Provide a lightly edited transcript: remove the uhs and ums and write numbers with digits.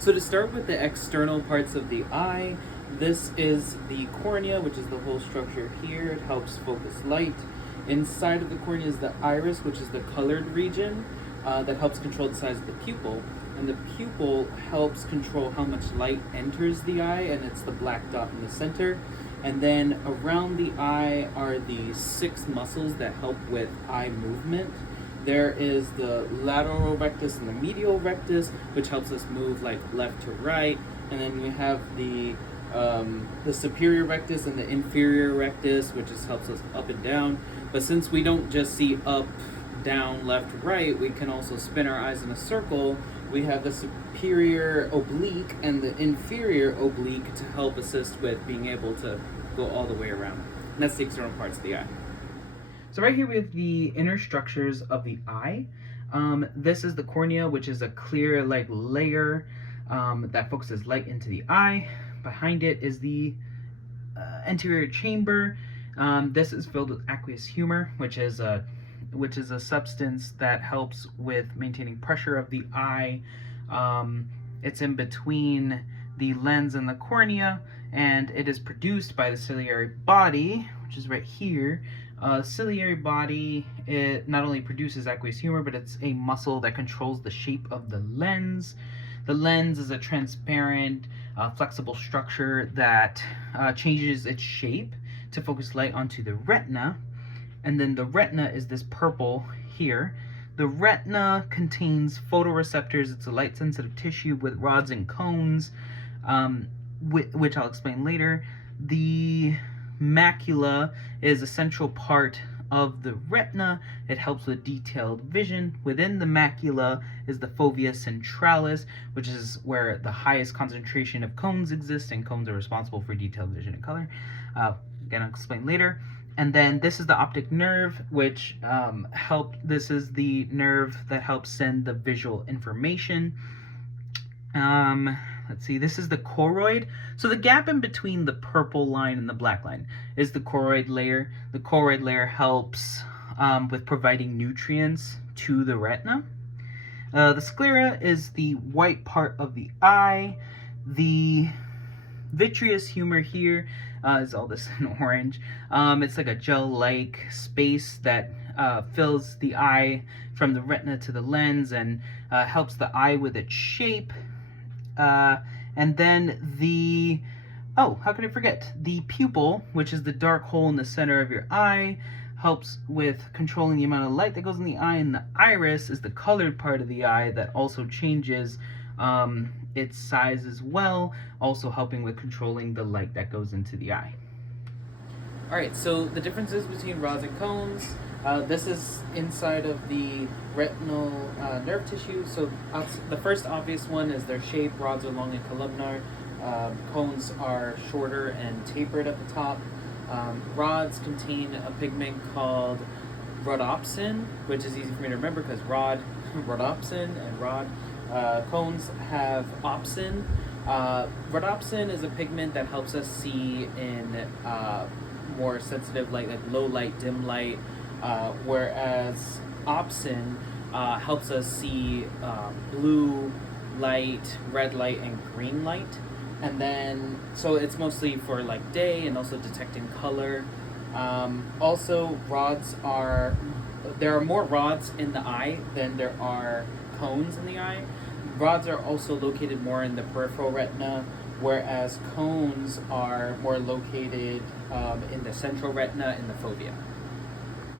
So to start with the external parts of the eye, this is the cornea, which is the whole structure here. It helps focus light. Inside of the cornea is the iris, which is the colored region that helps control the size of the pupil. And the pupil helps control how much light enters the eye, and it's the black dot in the center. And then around the eye are the 6 muscles that help with eye movement. There is the lateral rectus and the medial rectus, which helps us move like left to right. And then we have the superior rectus and the inferior rectus, which just helps us up and down. But since we don't just see up, down, left, right, we can also spin our eyes in a circle. We have the superior oblique and the inferior oblique to help assist with being able to go all the way around. And that's the external parts of the eye. So right here we have the inner structures of the eye. This is the cornea, which is a clear like layer that focuses light into the eye. Behind it is the anterior chamber. This is filled with aqueous humor, which is a substance that helps with maintaining pressure of the eye. It's in between the lens and the cornea, and it is produced by the ciliary body, which is right here. Ciliary body, it not only produces aqueous humor, but it's a muscle that controls the shape of the lens. The lens is a transparent, flexible structure that changes its shape to focus light onto the retina. And then the retina is this purple here. The retina contains photoreceptors. It's a light-sensitive tissue with rods and cones, which I'll explain later. The macula is a central part of the retina. It helps with detailed vision. Within the macula is the fovea centralis, which is where the highest concentration of cones exist, and cones are responsible for detailed vision and color. Again, I'll explain later. And then this is the optic nerve, which this is the nerve that helps send the visual information. Let's see, this is the choroid. So the gap in between the purple line and the black line is the choroid layer. The choroid layer helps with providing nutrients to the retina. The sclera is the white part of the eye. The vitreous humor here is all this in orange. It's like a gel-like space that fills the eye from the retina to the lens and helps the eye with its shape. And then how could I forget? The pupil, which is the dark hole in the center of your eye, helps with controlling the amount of light that goes in the eye, and the iris is the colored part of the eye that also changes its size as well, also helping with controlling the light that goes into the eye. Alright, so the differences between rods and cones. This is inside of the retinal nerve tissue. So the first obvious one is their shape. Rods are long and columnar. Cones are shorter and tapered at the top. Rods contain a pigment called rhodopsin, which is easy for me to remember because rhodopsin and rod. Cones have opsin. Rhodopsin is a pigment that helps us see in more sensitive light, like low light, dim light, whereas opsin helps us see blue light, red light, and green light. And then, so it's mostly for like day and also detecting color. Also, there are more rods in the eye than there are cones in the eye. Rods are also located more in the peripheral retina, whereas cones are more located in the central retina in the fovea.